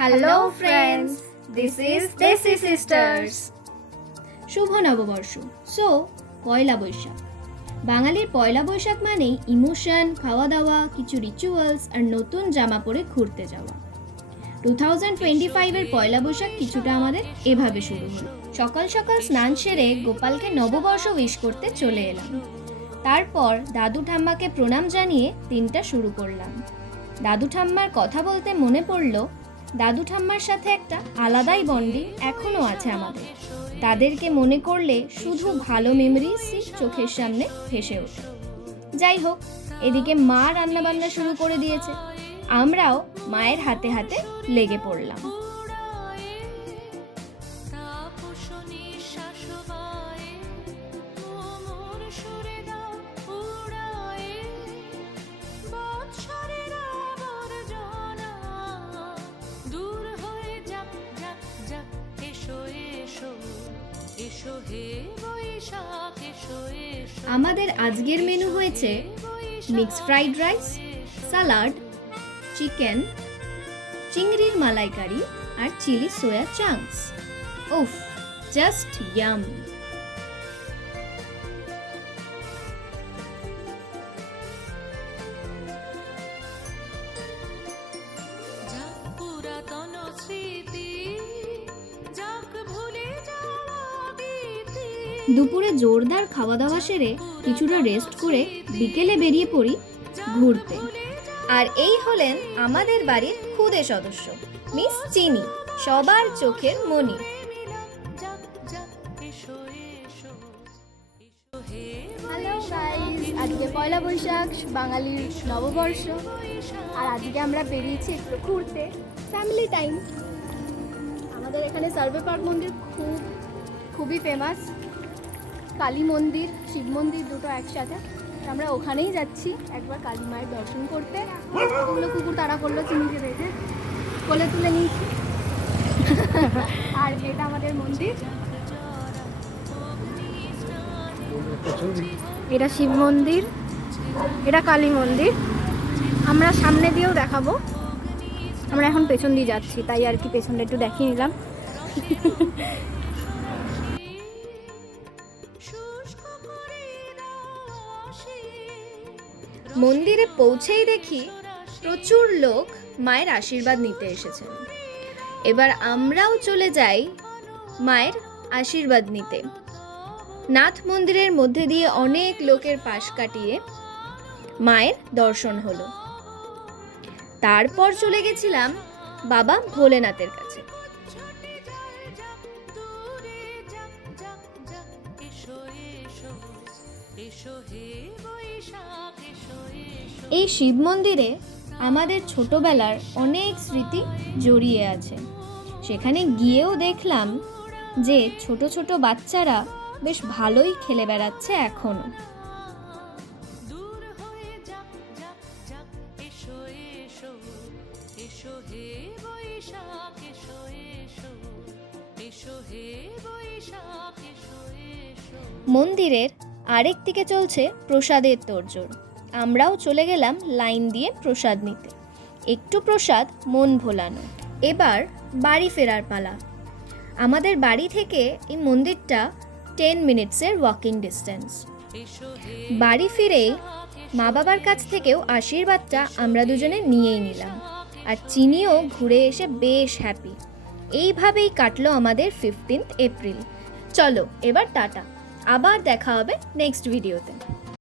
Hello friends, this is দেশি sisters. শুভ নববর্ষ। So পয়লা বৈশাখ। বাঙালির পয়লা বৈশাখ মানেই ইমোশন, খাওয়া দাওয়া, কিছু রিচুয়ালস আর নতুন জামা পরে ঘুরতে যাওয়া। 2025-এর পয়লা বৈশাখ কিছুটা আমাদের এভাবে শুরু হলো। সকাল সকাল স্নান সেরে গোপালকে নববর্ষ উইশ করতে চলে এলাম। তারপর দাদু ঠাম্মাকে প্রণাম জানিয়ে দিনটা শুরু করলাম। দাদু ঠাম্মার কথা বলতে মনে পড়ল, দাদু ঠাম্মার সাথে একটা আলাদাই বন্ডিং এখনও আছে আমাদের। তাদেরকে মনে করলে শুধু ভালো মেমোরিজই চোখের সামনে ভেসে ওঠে। যাই হোক, এদিকে মা রান্নাবান্না শুরু করে দিয়েছে। আমরাও মায়ের হাতে হাতে লেগে পড়লাম। আমাদের আজকের মেনু হয়েছে mix fried rice, salad, chicken, চিংড়ির মালাইকারি আর চিলি সোয়া চাংস। উফ, জাস্ট ইয়াম। দুপুরে জোরদার খাওয়া দাওয়া সেরে কিছুটা রেস্ট করে বিকেলে বেরিয়ে পড়ি ঘুরতে। আর এই হলেন আমাদের বাড়ির খুদে সদস্য, মিস চিনি, সবার চোখের মণি। হ্যালো গাইস, আজকে পয়লা বৈশাখ, বাঙালির নববর্ষ। আর আজকে আমরা বেরিয়েছি একটু ঘুরতে, ফ্যামিলি টাইম। আমাদের এখানে সার্ভে পার্ক মন্দির খুবই ফেমাস। কালী মন্দির, শিব মন্দির দুটো একসাথে। আমরা ওখানেই যাচ্ছি একবার কালী মায়ের দর্শন করতে। ওগুলো কুকুর তাড়া করলো, চিনিকে দেখে কোলে তুলে নিয়েছি। আর এটা আমাদের মন্দির, এটা শিব মন্দির, এটা কালী মন্দির। আমরা সামনে দিয়েও দেখাবো। আমরা এখন পেছন দিয়ে যাচ্ছি, তাই আর কি পেছনটা একটু দেখিয়ে নিলাম। মন্দিরে পৌঁছেই দেখি প্রচুর লোক মায়ের আশীর্বাদ নিতে এসেছেন। এবার আমরাও চলে যাই মায়ের আশীর্বাদ নিতে। নাথ মন্দিরের মধ্যে দিয়ে অনেক লোকের পাশ কাটিয়ে মায়ের দর্শন হলো। তারপর চলে গেছিলাম বাবা ভোলেনাথের কাছে। এই শিব মন্দিরে আমাদের ছোটবেলার অনেক স্মৃতি জড়িয়ে আছে। সেখানে গিয়েও দেখলাম যে ছোট ছোট বাচ্চারা বেশ ভালোই খেলে বেড়াচ্ছে এখনো। মন্দিরের আরেক দিকে চলছে প্রসাদের তোড়জোড়। আমরাও চলে গেলাম লাইন দিয়ে প্রসাদ নিতে। একটু প্রসাদ মন ভোলানো। এবার বাড়ি ফেরার পালা। আমাদের বাড়ি থেকে এই মন্দিরটা 10 মিনিটসের ওয়াকিং ডিস্টেন্স। বাড়ি ফিরেই মা বাবার কাছ থেকেও আশীর্বাদটা আমরা দুজনে নিয়েই নিলাম। আর চিনিও ঘুরে এসে বেশ হ্যাপি। এইভাবেই কাটলো আমাদের 15 এপ্রিল। চলো এবার টাটা, আবার দেখা হবে নেক্সট ভিডিওতে।